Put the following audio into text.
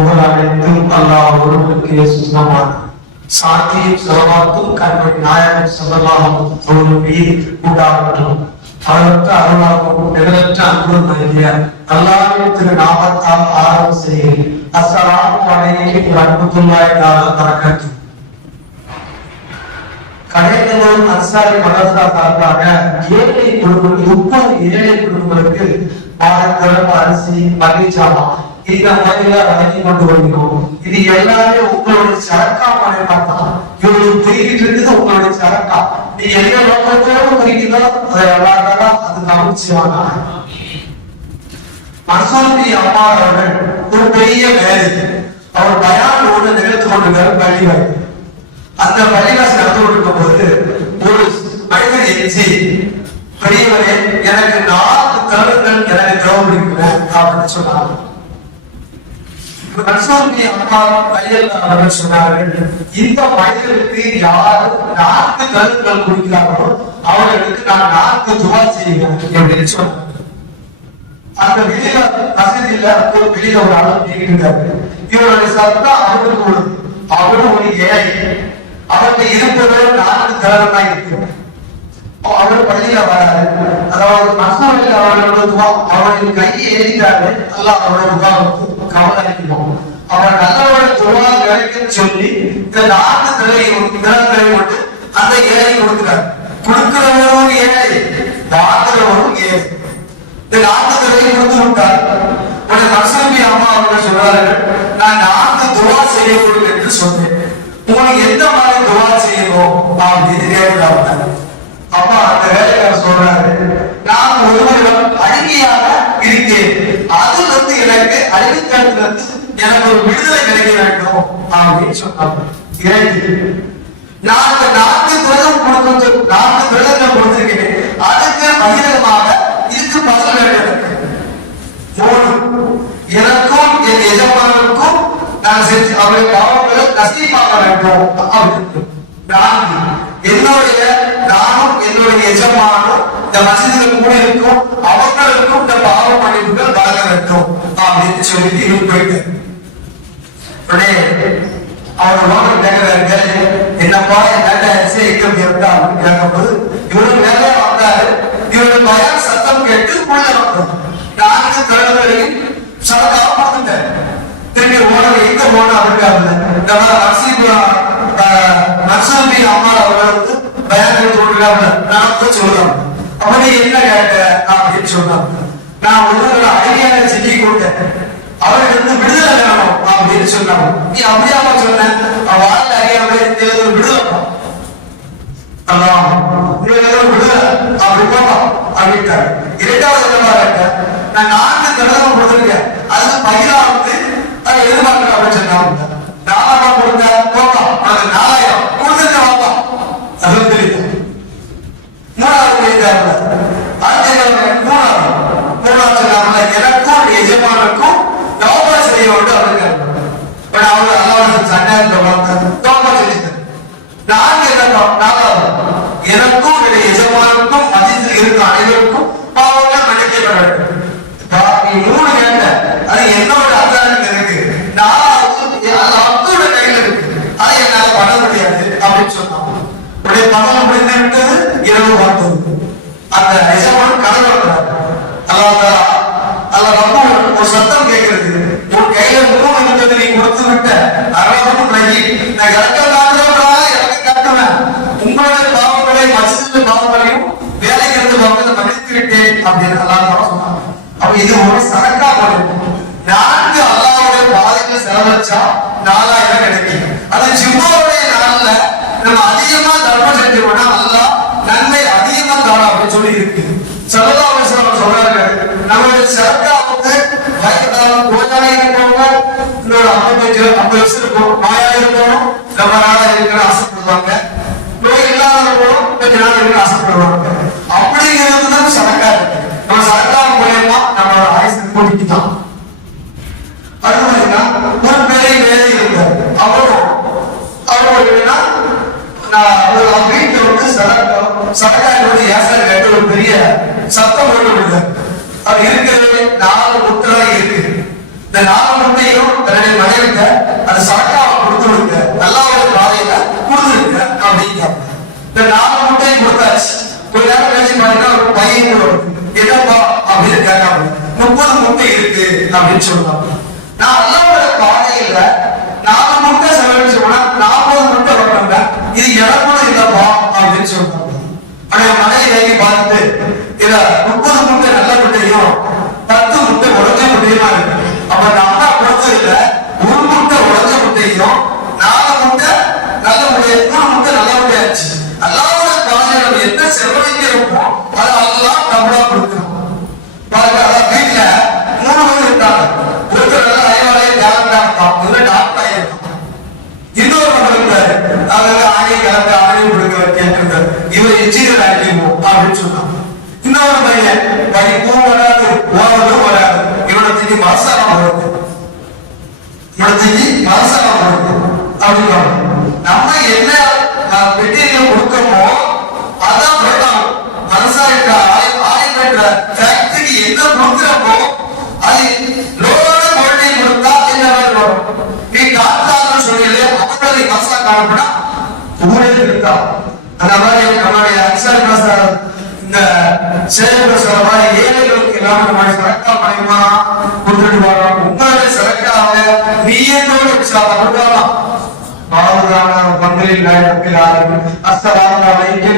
புகழ் அனைத்தும் அல்லாஹ் ஒருவருக்கே சொந்தமான சாந்தியும் சிரமாத்தும் கண்மை நாயகம் சொல்லலாம் ஒரு மீது உண்டாகட்டும் அவரற்ற அருளாகவும் நிகழற்ற அன்பும் நல்கிய அல்லாவின் திரு நாமத்தால் ஆரம்பம் செய்கிறேன் அஸ்ஸலாமு அலைக்கும் வரஹ்மத்துல்லாஹி தஆலா பரக்காத்துஹு கடைகளூர் அன்சாரி மதரசா சார்பாக ஏழை குடும்பம் முப்பது ஏழை குடும்பங்களுக்கு மாதந்தோறும் அரிசி மகிழ்ச்சாமா இந்த முறையில வழங்கி கொண்டு வருகிறோம். இது எல்லாமே உங்களுடைய சரக்கா மனை பார்த்தா இவ்வளவு பெருகிட்டு இருக்குது உங்களுடைய சரக்கா. நீ எந்த நோக்கத்தோடு பெருகிதோ அதை எல்லாத்தாலும் அது கவனிச்சுவாங்க மசூதி அம்மா அவர்கள் ஒரு பெரிய வேலை. அவர் பயானோடு நிகழ்த்து கொண்டிருக்கிற பள்ளிவாய் அந்த பள்ளிவாசி நடந்து கொண்டிருக்கும் போது ஒரு மனிதன் எஞ்சி பெரியவரே எனக்கு நான்கு கருங்கள் எனக்கு தேவைப்படுகிறேன் அப்படின்னு சொன்னாங்க. மன்சூர்பி அம்மா கையில் அவர்கள் சொன்னார்கள் இந்த மனிதருக்கு யார் நான்கு கருங்கள் குடிக்கிறார்களோ அவர்களுக்கு நான் நான்கு துவா செய்கிறேன் அப்படின்னு சொன்னாங்க அந்த வெளியில வசதியில ஒரு வெளியில ஒரு ஆள் இருந்தாரு. இவருடைய சத்தா அவருக்கு ஒரு அவரும் ஒரு ஏழை. அவருக்கு நான்கு இருக்கு அவர் பள்ளியில வராரு. அதாவது மசூரில் அவர்களோட துவா அவரின் கையை ஏறிட்டாரு. அல்லாஹ் அவரோட துவாவுக்கு கவனிக்கணும் அவர் நல்லவரோட துவா கிடைக்கும் சொல்லி இந்த நான்கு திரையும் திறன்களை கொண்டு அந்த ஏழை கொடுக்கிறார். கொடுக்கிறவரும் ஏழை வாங்குறவரும் ஏழை. இந்த நான்கு தடவை கொடுத்து விட்டார். உடனே மனசாமி அம்மா அவர்கள் சொல்றார்கள் நான் நான்கு துவா செய்யக்கூடும் என்று சொன்னேன். உங்களுக்கு எந்த மாதிரி துவா செய்யணும்? அப்படின்னு கேட்கிறாங்க அப்பா அந்த வேலைக்காரர் சொல்றாரு நான் ஒருவரிடம் அழுகியாக இருக்கேன் அது வந்து எனக்கு அழுகித்தனத்துல எனக்கு ஒரு விடுதலை கிடைக்க வேண்டும் அப்படின்னு சொன்னாங்க. இரண்டு நான்கு நான்கு விரதம் கொடுக்கிறது நான்கு விரதங்கள் கொடுத்திருக்கிறேன். அதுக்கு பகிரங்கமாக இதுக்கு பதில் வேண்டும் மூணு எனக்கும் என் எஜமானருக்கும் நான் செஞ்சு அவருடைய பாவங்களை நசீபாக வேண்டும் அப்படின்னு. நான்கு என்னுடைய நானும் என்னுடைய எஜமானும் இந்த மசிதியில் கூட இருக்கும் அவர்களுக்கும் இந்த பாவ மன்னிப்புகள் வழங்க அப்படின்னு சொல்லிட்டு இவங்க போயிட்டு. உடனே அவர் லோகம் கேட்கிறாரு என்னப்பா என்ன சேர்க்க எங்க போயிருக்கா அப்படின்னு கேட்கும்போது இவரு மேலே வந்தாரு இவரு பயம் சத்தம் கேட்டு உள்ள வந்தோம் நான்கு கிழமைகளையும் சதக்கா கொடுத்துட்டேன் திரும்பி ஓனர் எங்க போன அப்படின்னு இந்த மாதிரி நரசிம்ம நரசிம்மி அம்மா அவர் வந்து பயம் தோன்றுறாங்க நான் போய் சொல்றேன். என்ன கேட்ட? அப்படின்னு சொன்னாங்க நான் ஒருவரை அழகியான செஞ்சு கொடுத்தேன் அவருக்கு வந்து விடுதலை வேணும் அப்படின்னு சொன்னாங்க நீ அப்படியாம அவன் வாழ்க்கை அறியாம இதுல விடுதலை பா. அதான் விடுதலை. அப்படி அப்படின்ட்டாரு. இரண்டாவது என்னமா நான் நான்கு கடமை கொடுத்துருக்கேன். அது பயிரா வந்து அதை எதிர்பார்க்கணும் அப்படின்னு சொன்னாங்க நாலாயிரம் கொடுங்க போப்பா உனக்கு நாலாயிரம் கொடுத்துட்டு வாப்பா அதுவும் தெரியுது மூணாவது கேட்டாங்க அடுத்த மூணாவது மூணாவது சொன்னாங்க எனக்கும் எஜமானுக்கும் தௌபா செய்ய வேண்டும் அப்படின்னு பட் அவங்க நாலாவது எனக்கும் என்னுடைய எஜமானுக்கும் அனைவருக்கும் பாவங்கள் மன்னிக்கப்பட வேண்டும் நீ மூணு கேட்ட அது என்னோட அல்லாஹ்க்கு இருக்கு நாலாவது அது அத்தோட கையில இருக்கு அதை என்னால பண்ண முடியாது அப்படின்னு உடைய முடிந்து விட்டது இரவு வந்தது அந்த எஜமான் கனவு வந்தார் அல்ல ரொம்ப ஒரு சத்தம் கேட்கிறது. உன் கையில மூணு இருந்தது நீ கொடுத்து விட்ட. அரை நகி நான் இறக்க காட்டுறவங்களா இறக்க காட்டுவேன் உங்களுடைய பாவங்களை மசித பாவங்களையும் வேலைக்கு இருந்து பாவங்களை மன்னித்து விட்டேன் அப்படின்னு அல்லாஹ் சொன்னாங்க அப்ப இது ஒரு சரக்கா போடும் நான்கு அல்லாவுடைய பாதைகளை செலவழிச்சா நாலாயிரம் கிடைக்கும். ஆனா ஜிம்மாவுடைய நாள்ல நம்ம அதிகமா தர்மம் செஞ்சோம்னா அல்லாஹ் நன்மை அதிகமா தரும் அப்படின்னு சொல்லி இருக்கு சல்லல்லாஹு சொல்றாரு நம்மளுடைய சரக்கா இருக்கும் நோயாளி இருக்கணும் ரொம்ப நாளா இருக்கிற ஆசைப்படுவாங்க. நோய் இல்லாதவங்களும் கொஞ்ச நாள் இருக்க ஆசைப்படுவாங்க. அப்படிங்கிறது தான் சரக்கா இருக்கு நம்ம சரக்கா மூலயமா நம்மளோட ஆயுசு கூட்டிக்கிட்டோம். அது மாதிரிதான் ஒரு பெரிய வேலை இருந்தார். அவரும் அவரும் என்னன்னா நான் அவங்க வீட்டுல வந்து சரக்கா சரக்காரோட ஏசல் கேட்ட ஒரு பெரிய சத்தம் போட்டு விடுறார் அது இருக்கிறது நாலு முட்டை இருக்கு. இந்த நாலு முட்டையும் என்னுடைய மனைவிட்ட அது சாக்கா கொடுத்து விடுங்க நல்லா ஒரு பாதையில கொடுத்துருங்க அப்படின்னு இந்த நாலு முட்டையும் கொடுத்தாச்சு. கொஞ்ச நேரம் கழிச்சு பாத்தீங்கன்னா ஒரு பையன் என்னப்பா அப்படின்னு கேட்டாங்க முப்பது முட்டை இருக்கு அப்படின்னு சொன்னாங்க நான் நல்லா ஒரு பாதையில செலவழிக்கிறோமோ அதை எல்லாம் நம்மளா கொடுக்கணும் பாருங்க அதான் வீட்டுல மூணு பேர் இருக்காங்க. ஒருத்தர் நல்ல அறிவாளையே டேலண்டா இருக்கான் இல்ல டாக்டர் ஆயிருக்கும் இன்னொரு நபர் இருந்தாரு அவர் ஆணை கலந்து ஆணை கொடுக்க கேட்டிருந்தார் இவர் இன்ஜினியர் ஆகிடுமோ அப்படின்னு சொன்னாங்க. இன்னொரு பையன் படிப்பும் வராது ஓவதும் வராது. இவனை தூக்கி மனசாரம் வருது இவனை தூக்கி மனசாரம் வருது அப்படின்னு நம்ம என்ன மெட்டீரியல் கொடுக்கமோ ஃபேக்டரிக்கு என்ன கொடுக்கிறப்போ அது லோவான கொள்கை கொடுத்தா என்ன வரும்? நீ டாக்டர் சொல்லல அவங்களை காசா காணப்படா ஊரே இருக்கா அந்த மாதிரி நம்மளுடைய அக்ஷர் பிரசார் இந்த சேவை பிரசார மாதிரி ஏழைகளுக்கு எல்லாம் நம்ம சரக்கா பயமா கொடுத்துட்டு வரோம் உங்களுடைய சிறக்காக நீயத்தோடு கொடுக்கலாம் பாதுகான பங்களில் நாயகத்தில் ஆரம்பி அஸ்தலான வைக்கிய